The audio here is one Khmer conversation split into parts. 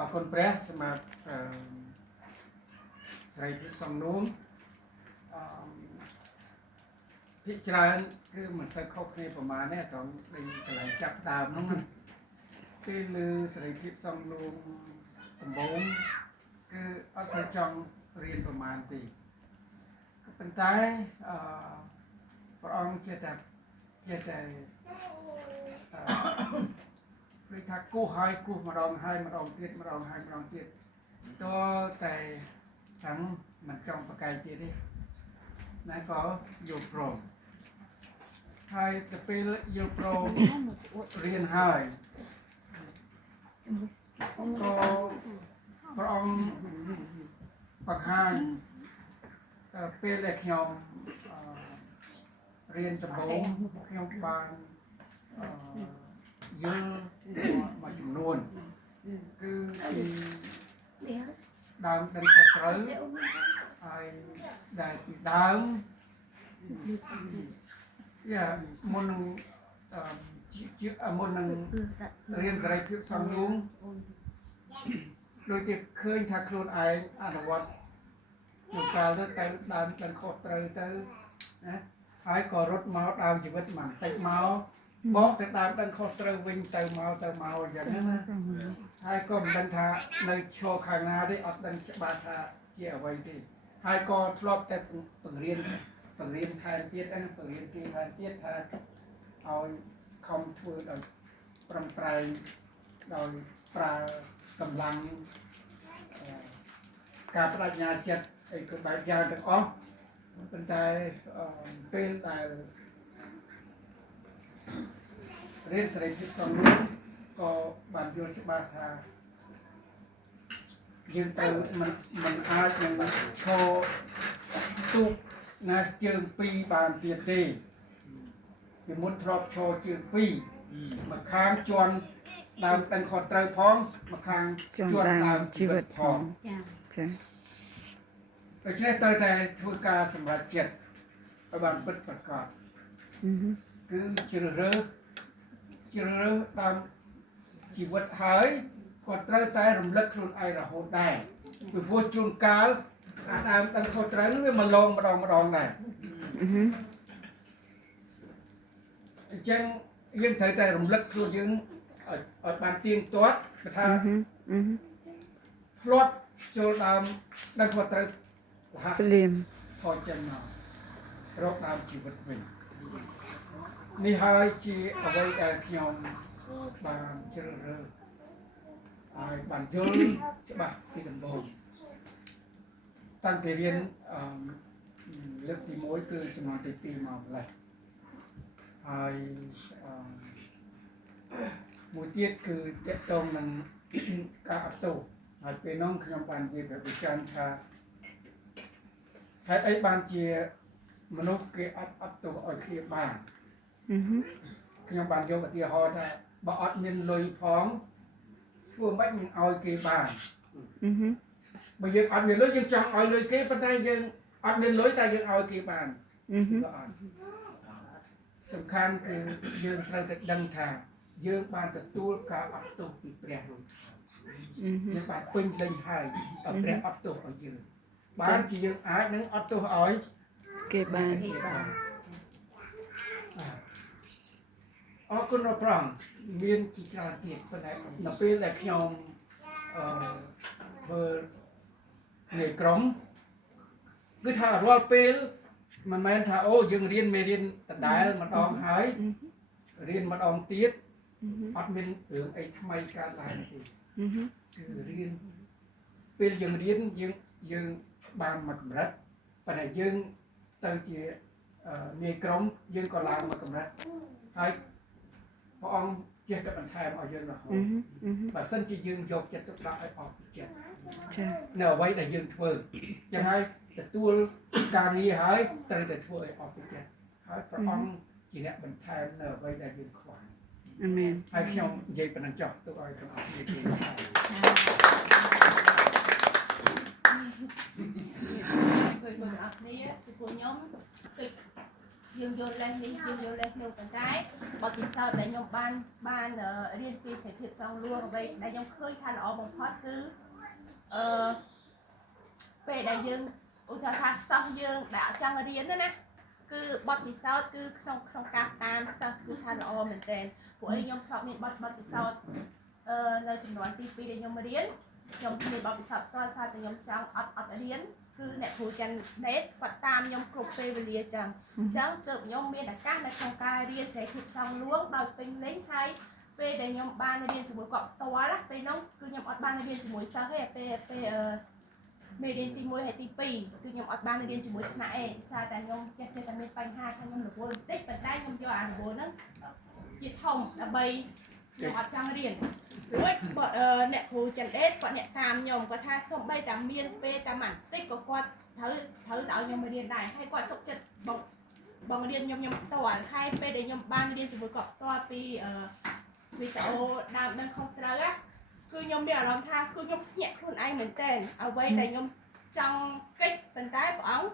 ở con press màใส่พริกสองนุ่มพิจารณาคือเหมือนใส่ข้าวเคยประมาณนี้ตอนเป็นอะไรจับตามน้องมันคือลือใส่พริกสองนุ่มตำบงคือเอาใส่จองเรียนประมาณตีเป็นท้ายพระองค์จะเลยทักกู้ให้กู้มาลองให้มาลองเทียดมาลองให้มาลองเทียดตัวแต่ทั้งมันจองประกายเทียดนี่นั่นก็อยู่โปรให้จะเป็นอยู่โปรเรียนให้ก็พระองค์ประกายเป็นเล็กยอมเรียนจมูกขยมบานเยอะมาจำนวนคือดาวดันขดเต๋อไอ้ได้ดาวมุนมุนเรียนอะไรพิสังยุงโดยจะเคยทักโคลนไออนุวัตอยู่การเลือกแต่ดาวดันขดเต๋อนะไอ้ก่อรถเมาดาวชีวิตมันติดเมาบอกแต่ดาวดันขดเต๋อวิ่งเต๋อเมาอย่างนั้นนะไอ้ก็ดันทาในโชว์ข้างหน้าได้อัดดันบาทาเกี่ยวไว้ที่ไอ้ก็ทลอบแต่ปเรียนทานเตี้ยนั่นปเรียนที่ทานเตี้ยทานเอาคำพูดโดยปรำปรายโดยปรากำลังการปรัชญาจิตไอ้คือแบบยาวแต่อ๋อเป็นใจเป็นแต่เรียนเสร็จที่สองนู้นก็บันโยชบาทายืนตัวมันอาจยังโชว์ตุกนาเจิงปีบานเตียตีมีมุดทรอบโชว์เจิงปีมาค้างจวนดาวเป็นขอดเตยพร้อมมาค้างจวนดาวชีวิตพร้อมแต่แค่เตยแต่ทุกการสำหรับเจ็ดประบานปิดประกอบคือจิรเรือตามชีวิตหายกดเตยแต่รำลึกคนไอระหดได้คือพวกจุนกาลตามตั้งขอดเตยนี่มันลองมาดองได้เช่นยังเตยแต่รำลึกคนยังở bàn tiền tốt mà tha plot cho làm đang hoạt động là thôi chân nào rốt làm chỉ vật mình ni hai chị ở đây là nhau bàn chơi rơ ai bàn chơi chứ bà thì đừng bồn tăng cái riêng lớp tí mối từ cho nó tí màu này ai một tiếtคือเด็กตรงมันกาอัตโตอาจเป็นน้องขยมบานเจียแบบวิจารณ์ชาให้ไอ้บานเจียมนุษย์เกอัตโตอ่อยเคลียบ้านขยมบานโยกับเตียฮอถ้าบ่อัดเงินลอยพ้องพวกไม่มึงเอาเกบ้านบ่ยังอัดเงินลอยยังจังเอาเลยเกปัจจัยยังอัดเงินลอยแต่ยังเอาเกบ้านสำคัญคือยังเราจะดังทางយើងបានទទួលការអត់ទោសពីព្រះនោះយើងបានពេញលេញហើយព្រះអត់ទោសឲ្យយើងបានជាយើងអាចនឹងអត់ទោសឲ្យគេបានអរគុណព្រះអង្គមានជាច្រើនទៀតប៉ុន្តែនៅពេលដែលខ្ញុំធ្វើនៃក្រុមគឺថារាល់ពេលមិនមែនថាអូយើងរៀនមេរៀនដដែលម្ដងហើយរៀនម្ដងទៀតអត់មានរឿងអីថ្មីកើតឡើងទេគឺរៀនពេលយើងរៀនយើងបានមកកម្រិតប៉ុន្តែយើងទៅជានាយក្រុមយើងក៏ឡើងមកកម្រិតហើយព្រះអង្គចេះតែបន្ថែមឲ្យយើងរហូតបើសិនជាយើងយកចិត្តទុកដាក់ឲ្យអស់ចិត្តនៅអ្វីដែលយើងធ្វើចឹងហើយទទួលការងារហើយត្រូវតែធ្វើឲ្យអស់ចិត្តហើយព្រះអង្គជាអ្នកបន្ថែមនៅអ្វីដែលយើងខ្វះអាមែនហើយខ្ញុំនិយាយប៉ុណ្ណឹងចុះទុកឲ្យទាំងអស់គ្នាគេយើងយល់លេសនេះយើងយល់លេសនោះប៉ុន្តែបើពិសោធន៍ដែលខ្ញុំបានរៀនពីសេដ្ឋកិច្ច xong luôn vậy đại nhom khơi than ở bằng thoát cứ về đại dương ủa thà xong dương đã trang riêng đó nè cứ bật thì sao cứ không cắt tam sao cứ than ở mình tên của ấy nhom chọn miền bật thì sao lời trình đoán tí để nhom riêng nhom miền bật thì sao to sao thì nhom trang ở riêng cứ nè phù chân đét quạt tam nhom cục phê về lìa chầm chẳng tự nhom miền đã cắtในក្នុងការរៀនសេរីភាពសងលួងដោយពេញលេងហើយពេលដែលខ្ញុំបានរៀនជាមួយកក់ផ្ទាល់ណាពេលនោះគឺខ្ញុំអត់បានរៀនជាមួយសិស្សទេពេលមេរៀនទី1ហើយទី2គឺខ្ញុំអត់បានរៀនជាមួយថ្នាក់ឯងសារតែខ្ញុំចេះតែមានបញ្ហាថាខ្ញុំរវល់បន្តិចប៉ុន្តែខ្ញុំយកអារវល់ហ្នឹងជាធំដើម្បីខ្ញុំអត់ចង់រៀនរួចអ្នកគ្រូចិនដេតគាត់អ្នកតាមខ្ញុំគាត់ថាសូម្បីតែមានពេលតែបន្តិចក៏គាត់ត្រូវឲ្យខ្ញុំរៀនដែរហើយគាត់សុខចិត្តបងរៀនខ្ញុំផ្ទាល់ហើយពេលដែលខ្ញុំបានរៀនជាមួយគាត់ផ្ទាល់ពីវីដេអូដើមដឹងខុសត្រូវណាគឺខ្ញុំមានអារម្មណ៍ថាគឺខ្ញុំភ្ញាក់ខ្លួនឯងមែនតើអ្វីដែលខ្ញុំចង់កិច្ចប៉ុន្តែព្រះអង្គ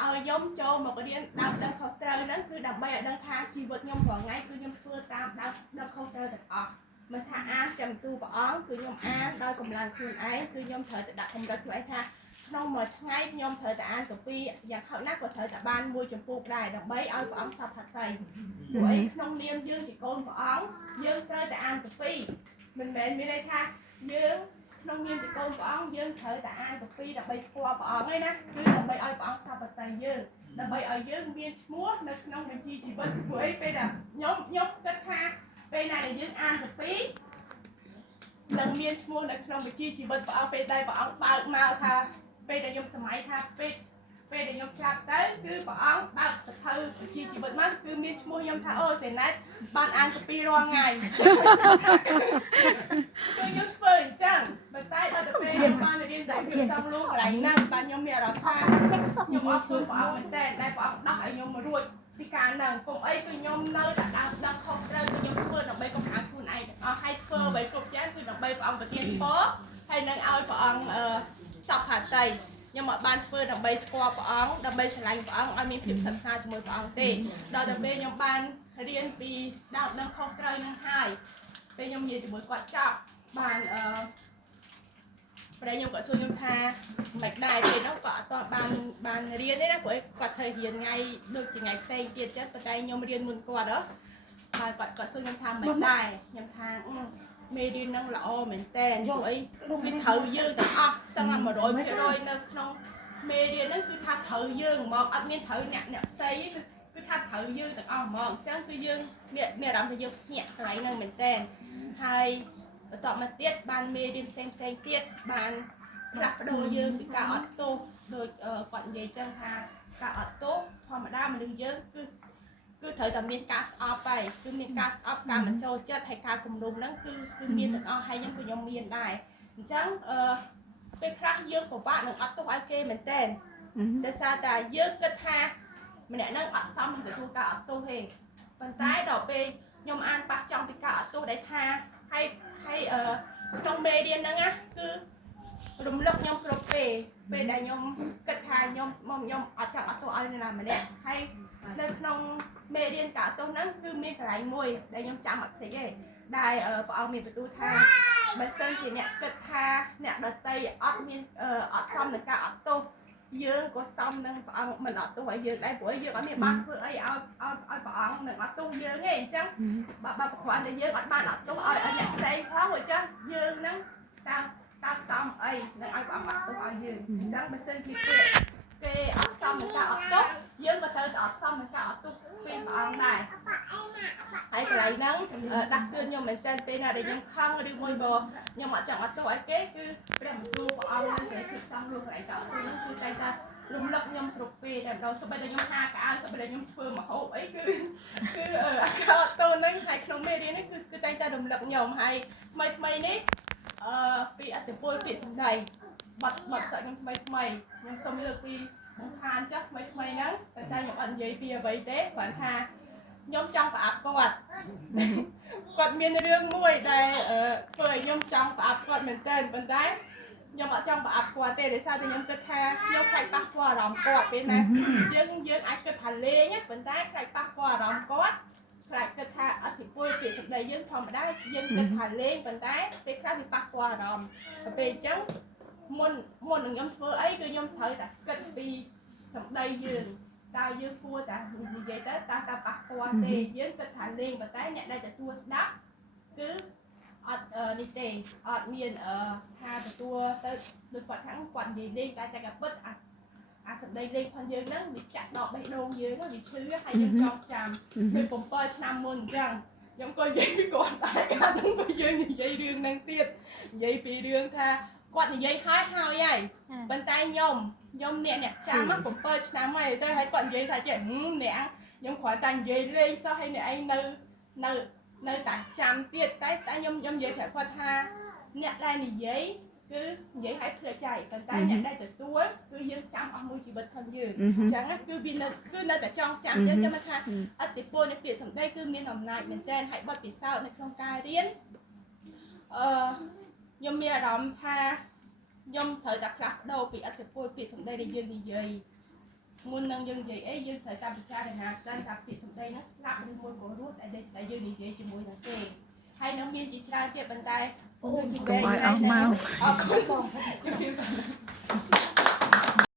ឲ្យខ្ញុំចូលមករៀនដើមដឹងខុសត្រូវហ្នឹងគឺដើម្បីឲ្យដឹងថាជីវិតខ្ញុំរាល់ថ្ងៃគឺខ្ញុំធ្វើតាមដើមដឹងខុសត្រូវទាំងអស់មិនថាអានចាំទូព្រះអង្គគឺខ្ញុំអានដោយកម្លាំងខ្លួនឯងគឺខ្ញុំត្រូវតែដាក់កម្រិតខ្លួនឯងថាក្នុងមួយថ្ងៃខ្ញុំត្រូវតែអានកាពីយ៉ាងហោចណាស់ក៏ត្រូវតែបានមួយចំពោះដែរដើម្បីឲ្យព្រះអង្គសពហត្ថីព្រោះក្នុងនាមយើងជាកូនព្រះអង្គយើងត្រូវតែអានកាពីមិនមែនមានន័យថាយើងក្នុងនាមជាកូនព្រះអង្គយើងត្រូវតែអានកាពីដើម្បីស្គាល់ព្រះអង្គឯណាគឺដើម្បីឲ្យព្រះអង្គសពហត្ថីយើងដើម្បីឲ្យយើងមានឈ្មោះនៅក្នុងបញ្ជីជីវិតព្រោះអីពេលដែលខ្ញុំគិតថាពេលណាដែលយើងអានកាពីនឹងមានឈ្មោះនៅក្នុងបញ្ជីជីវិតព្រះអង្គពេលដែលព្រះអង្គបើកមកថាពេលដែលខ្ញុំសម័យថាពេលដែលខ្ញុំស្លាប់ទៅគឺព្រះអង្គបើកសភៅបញ្ជីជីវិតមកគឺមានឈ្មោះខ្ញុំថាអូសេណែតបានអានកាពីរាល់ថ្ងៃគឺខ្ញុំធ្វើអញ្ចឹងប៉ុន្តែដល់ទៅពេលខ្ញុំបានរៀនតែពីសំលួងកន្លែងហ្នឹងបានខ្ញុំមានអារម្មណ៍ថាខ្ញុំអរគុណព្រះអង្គមែនតើដែលព្រះអង្គដោះឲ្យខ្ញុំមករួចពីការហ្នឹងកុំអីគឺខ្ញុំនៅតែដល់ខុសត្រូវគឺខ្ញុំធ្វើដើម្បីកំអានខ្លួនឯងទាំងអស់ហើយធ្វើអ្វីគ្រប់យ៉ាងគឺដើម្បីព្រះអង្គប្រទានពរហើយនឹងឲ្យព្រះអង្គសពហត្ថីខ្ញុំអត់បានធ្វើដើម្បីស្គាល់ព្រះអង្គដើម្បីស្រឡាញ់ព្រះអង្គឲ្យមានភាពសិក្សាជាមួយព្រះអង្គទេដល់តែពេលខ្ញុំបានរៀនពីដើមនឹងខុសត្រូវនឹងហើយពេលខ្ញុំនិយាយជាមួយគាត់ចប់បានប្រែខ្ញុំក៏សួរខ្ញុំថាមិនដែរពេលនោះក៏អត់បានរៀនទេណាព្រោះគាត់ត្រូវរៀនថ្ងៃដូចថ្ងៃផ្សេងទៀតចឹងប៉ុន្តែខ្ញុំរៀនមុនគាត់ហើយគាត់សួរខ្ញុំថាមិនដែរខ្ញុំថាមេរៀននឹងល្អមែនតើយកអីវាត្រូវយើងទាំងអស់សឹង100%នៅក្នុងមេរៀនហ្នឹងគឺថាត្រូវយើងហ្មងអត់មានត្រូវអ្នកផ្សេងទេគឺថាត្រូវយើងទាំងអស់ហ្មងអញ្ចឹងគឺយើងមានអារម្មណ៍ថាយើងភ្ញាក់កន្លែងហ្នឹងមែនតើហើយបន្តមកទៀតបានមេរៀនផ្សេងទៀតបានផ្លាស់ប្ដូរយើងពីការអត់ទោសដូចគាត់និយាយចឹងថាការអត់ទោសធម្មតាមនុស្សយើងគឺត្រូវតែមានការស្អប់ហើយគឺមានការស្អប់ការមិនចូលចិត្តហើយការគំនុំហ្នឹងគឺមានទាំងអស់ហើយខ្ញុំមានដែរអញ្ចឹងពេលខ្លះយើងពិបាកនឹងអត់ទោសឲ្យគេមែនតើដោយសារតែយើងគិតថាម្នាក់ហ្នឹងអត់សមនឹងទទួលការអត់ទោសទេប៉ុន្តែដល់ពេលខ្ញុំអានប៉ះចំពីការអត់ទោសដែលថាហើយក្នុងមេរៀនហ្នឹងណាគឺរំលឹកខ្ញុំគ្រប់ពេលដែលខ្ញុំគិតថាខ្ញុំអត់ចង់អត់ទោសឲ្យនរណាម្នាក់ហើយនៅក្នុងមេរៀនការទោសហ្នឹងគឺមានកន្លែងមួយដែលខ្ញុំចាំអត់ភ្លេចទេដែលព្រះអង្គមានបន្ទូលថាបើសិនជាអ្នកគិតថាអ្នកដទៃអត់សមនឹងការអត់ទោសយើងក៏សមនឹងព្រះអង្គមិនអត់ទោសឲ្យយើងដែរព្រោះយើងអត់មានបានធ្វើអីឲ្យព្រះអង្គនឹងអត់ទោសយើងទេអញ្ចឹងបើប្រព័ន្ធដែលយើងអត់បានអត់ទោសឲ្យអ្នកផ្សេងផងអញ្ចឹងយើងនឹងតាមសមអីនឹងឲ្យព្រះអង្គអត់ទោសឲ្យយើងអញ្ចឹងបើសិនជាគេអត់សមនឹងការអត់ទោសយើងក៏ត្រូវតែអត់សមនឹងការអត់ទោសពីព្រះអង្គដែរហើយកន្លែងហ្នឹងដាស់តឿនខ្ញុំមែនតើពេលណាដែលខ្ញុំខឹងឬមួយបើខ្ញុំអត់ចង់អត់ទោសឲ្យគេគឺព្រះបន្ទូលព្រះអង្គនឹងសេរីភាពសំរួលកន្លែងការអត់ទោសហ្នឹងគឺតែរំលឹកខ្ញុំគ្រប់ពេលតែដល់សូម្បីតែខ្ញុំហាកៅសូម្បីតែខ្ញុំធ្វើម្ហូបអីគឺអត់អត់ទោសហ្នឹងហើយក្នុងមេរៀននេះគឺតែរំលឹកខ្ញុំហើយថ្មីនេះពីអត្តពលពាក្យសម្ដីបាត់សក់ខ្ញុំថ្មីខ្ញុំសូមលើកពីបង្ខានចុះថ្មីហ្នឹងតែខ្ញុំអត់និយាយពីអ្វីទេគ្រាន់ថាខ្ញុំចង់ប្រអាប់គាត់មានរឿងមួយដែលធ្វើឲ្យខ្ញុំចង់ប្រអាប់គាត់មែនទែនប៉ុន្តែខ្ញុំអត់ចង់ប្រអាប់គាត់ទេដោយសារតែខ្ញុំគិតថាខ្ញុំខ្លាចប៉ះពាល់អារម្មណ៍គាត់ពេលណាយើងអាចគិតថាលេងប៉ុន្តែខ្លាចប៉ះពាល់អារម្មណ៍គាត់ ខ្លាចគិតថាអធិពលពាក្យសម្ដីយើងធម្មតាយើងគិតថាលេងប៉ុន្តែពេលខ្លះវាប៉ះពាល់អារម្មណ៍ទៅពេលអញ្ចឹងមុននឹងខ្ញុំធ្វើអីគឺខ្ញុំត្រូវតែគិតពីសម្ដីយើងតើយើងគួរតែនិយាយទៅតើប៉ះពាល់ទេយើងគិតថាលេងប៉ុន្តែអ្នកដែលទទួលស្ដាប់គឺអត់នេះទេអត់មានថាទទួលទៅដូចគាត់ថាគាត់និយាយលេងតែតែពិតអាសម្ដីលេងផងយើងហ្នឹងវាចាក់ដកបេះដូងយើងវាឈឺហើយយើងចងចាំពេល7 ឆ្នាំមុនអញ្ចឹងខ្ញុំក៏និយាយពីគាត់តែកាលហ្នឹងក៏យើងនិយាយរឿងហ្នឹងទៀតនិយាយពីរឿងថាគាត់និយាយហើយហើយប៉ុន្តែខ្ញុំអ្នកចាំមក7 ឆ្នាំហើយទៅហើយគាត់និយាយថាចេះអ្នកខ្ញុំគ្រាន់តែនិយាយលេងសោះហើយអ្នកឯងនៅតែចាំទៀតតែខ្ញុំនិយាយប្រាប់គាត់ថាអ្នកដែលនិយាយគឺនិយាយឲ្យភ្លេចចៃប៉ុន្តែអ្នកដែលទទួលគឺយើងចាំអស់មួយជីវិតផងយើងអញ្ចឹងគឺវានៅតែចងចាំយើងចាំថាអតិពលនៃពាក្យសម្ដីគឺមានអំណាចមែនទែនហើយបទពិសោធន៍នៅក្នុងការរៀនខ្ញុំមានអារម្មណ៍ថាខ្ញុំត្រូវតែផ្លាស់ប្ដូរពីអតិពលពាក្យសម្ដីដែលយើងនិយាយមុននឹងយើងនិយាយអីយើងត្រូវតែពិចារណាសិនថាពាក្យសម្ដីហ្នឹងស្លាប់ឬមួយក៏រស់តែយើងនិយាយជាមួយនឹងគេហើយនឹងមានជាច្រើនទៀតប៉ុន្តែអូកុំឲ្យអស់មកអរគុណបង